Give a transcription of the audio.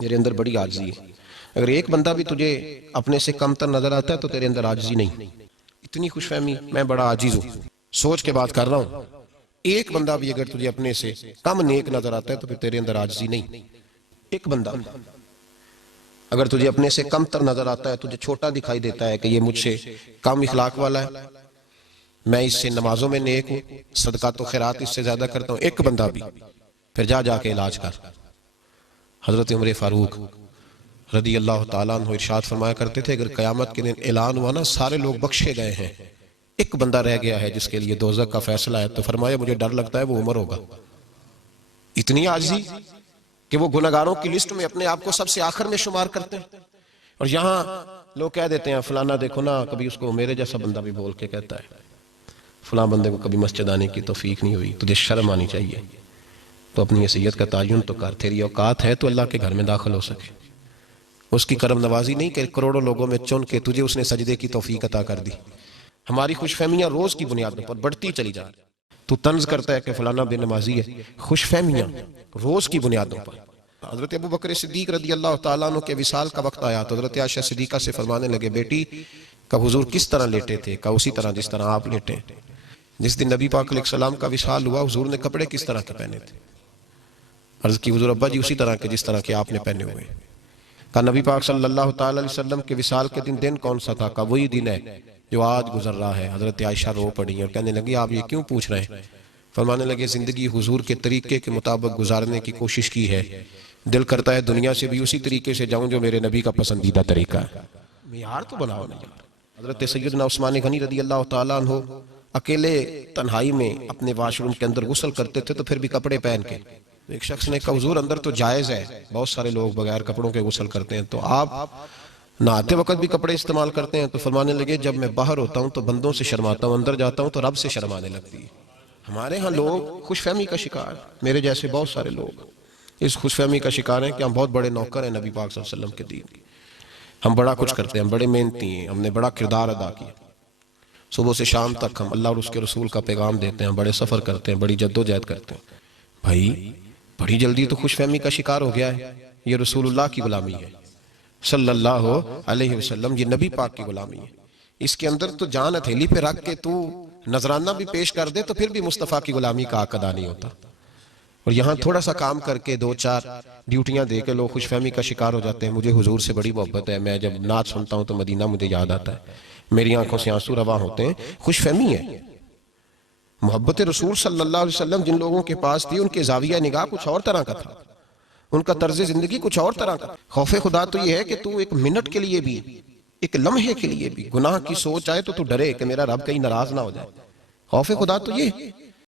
میرے اندر بڑی عاجزی ہے. اگر ایک بندہ بھی تجھے اپنے سے کم تر نظر آتا ہے تو تیرے اندر عاجزی نہیں. اتنی خوش فہمی, میں بڑا عاجز ہوں, سوچ کے بات کر رہا ہوں. ایک بندہ بھی اگر تجھے اپنے سے کم نیک نظر آتا ہے تو پھر تیرے اندر عاجزی نہیں. ایک بندہ اگر تجھے اپنے سے کم تر نظر آتا ہے, تجھے چھوٹا دکھائی دیتا ہے کہ یہ مجھ سے کم اخلاق والا ہے, میں اس سے نمازوں میں نیک ہوں, صدقات و خیرات اس سے زیادہ کرتا ہوں, ایک بندہ بھی, پھر جا کے علاج کر. حضرت عمر فاروق رضی اللہ تعالیٰ عنہ ارشاد فرمایا کرتے تھے, اگر قیامت کے دن اعلان ہوا نا سارے لوگ بخشے گئے ہیں, ایک بندہ رہ گیا ہے جس کے لیے دوزخ کا فیصلہ ہے, تو فرمایا مجھے ڈر لگتا ہے وہ عمر ہوگا. اتنی عاجزی کہ وہ گنہگاروں کی لسٹ میں اپنے آپ کو سب سے آخر میں شمار کرتے ہیں. اور یہاں لوگ کہہ دیتے ہیں فلانا دیکھو نا, کبھی اس کو میرے جیسا بندہ بھی بول کے کہتا ہے فلاں بندے کو کبھی مسجد آنے کی توفیق نہیں ہوئی, تجھے شرم آنی چاہیے. تو اپنی حیثیت کا تعین تو کر, تیری اوقات ہے تو اللہ کے گھر میں داخل ہو سکے. اس کی کرم نوازی نہیں کہ کروڑوں لوگوں میں چن کے تجھے اس نے سجدے کی توفیق عطا کر دی. ہماری خوش فہمیاں روز کی بنیادوں پر بڑھتی چلی جا رہی. تو طنز کرتا ہے کہ فلانا بے نمازی ہے, خوش فہمیاں روز کی بنیادوں پر. حضرت ابو بکر صدیق رضی اللہ تعالیٰ عنہ کے وصال کا وقت آیا تو حضرت عائشہ صدیقہ سے فرمانے لگے, بیٹی کہ حضور کس طرح لیٹے تھے؟ کہ اسی طرح جس طرح آپ لیٹے. جس دن نبی پاک علیہ السلام کا وصال ہوا حضور نے کپڑے کس طرح کے پہنے تھے؟ عرض کی حضور ابا جی اسی طرح کے جس طرح کے آپ نے پہنے ہوئے. کہا نبی پاک صلی اللہ تعالیٰ علیہ وسلم کے وصال کے دن کون سا تھا؟ کہا وہی دن ہے جو آج گزر رہا ہے. حضرت عائشہ رو پڑی اور کہنے لگی آپ یہ کیوں پوچھ رہے ہیں؟ فرمانے لگے زندگی حضور کے طریقے کے مطابق گزارنے کی کوشش کی ہے, دل کرتا ہے دنیا سے بھی اسی طریقے سے جاؤں جو میرے نبی کا پسندیدہ طریقہ ہے. معیار تو بناؤ نا یار. حضرت سیدنا عثمان غنی رضی اللہ تعالیٰ عنہ اکیلے تنہائی میں اپنے واش روم کے اندر غسل کرتے تھے تو پھر بھی کپڑے پہن کے. ایک شخص نے کہا حضور اندر تو جائز ہے, بہت سارے لوگ بغیر کپڑوں کے غسل کرتے ہیں, تو آپ نہاتے وقت بھی کپڑے استعمال کرتے ہیں؟ تو فرمانے لگے جب میں باہر ہوتا ہوں تو بندوں سے شرماتا ہوں, اندر جاتا ہوں تو رب سے شرم آنے لگتی ہے. ہمارے ہاں لوگ خوش فہمی کا شکار, میرے جیسے بہت سارے لوگ اس خوش فہمی کا شکار ہیں کہ ہم بہت بڑے نوکر ہیں نبی پاک صلی اللہ علیہ وسلم کے دین, ہم بڑا کچھ کرتے ہیں, ہم بڑے محنتی ہیں, ہم نے بڑا کردار ادا کیا, صبح سے شام تک ہم اللہ اور اس کے رسول کا پیغام دیتے ہیں, بڑے سفر کرتے ہیں, بڑی جد و جہد کرتے ہیں. بھائی بڑی جلدی تو خوش فہمی کا شکار ہو گیا ہے. یہ رسول اللہ کی غلامی ہے صلی اللہ علیہ وسلم, یہ نبی پاک کی غلامی ہے. اس کے اندر تو جان ہتھیلی پہ رکھ کے تو نذرانہ بھی پیش کر دے تو پھر بھی مصطفیٰ کی غلامی کا حق ادا نہیں ہوتا. اور یہاں تھوڑا سا کام کر کے 2-4 ڈیوٹیاں دے کے لوگ خوش فہمی کا شکار ہو جاتے ہیں. مجھے حضور سے بڑی محبت ہے, میں جب نعت سنتا ہوں تو مدینہ مجھے یاد آتا ہے, میری آنکھوں سے آنسو رواں ہوتے ہیں. خوش فہمی ہے. محبت رسول صلی اللہ علیہ وسلم جن لوگوں کے پاس تھی ان کے زاویہ نگاہ کچھ اور طرح کا تھا, ان کا طرز زندگی کچھ اور طرح کا. خوف خدا تو یہ ہے کہ تو ایک منٹ کے لیے بھی, ایک لمحے کے لیے بھی گناہ کی سوچ آئے تو ڈرے کہ میرا رب کہیں ناراض نہ ہو جائے. خوف خدا تو یہ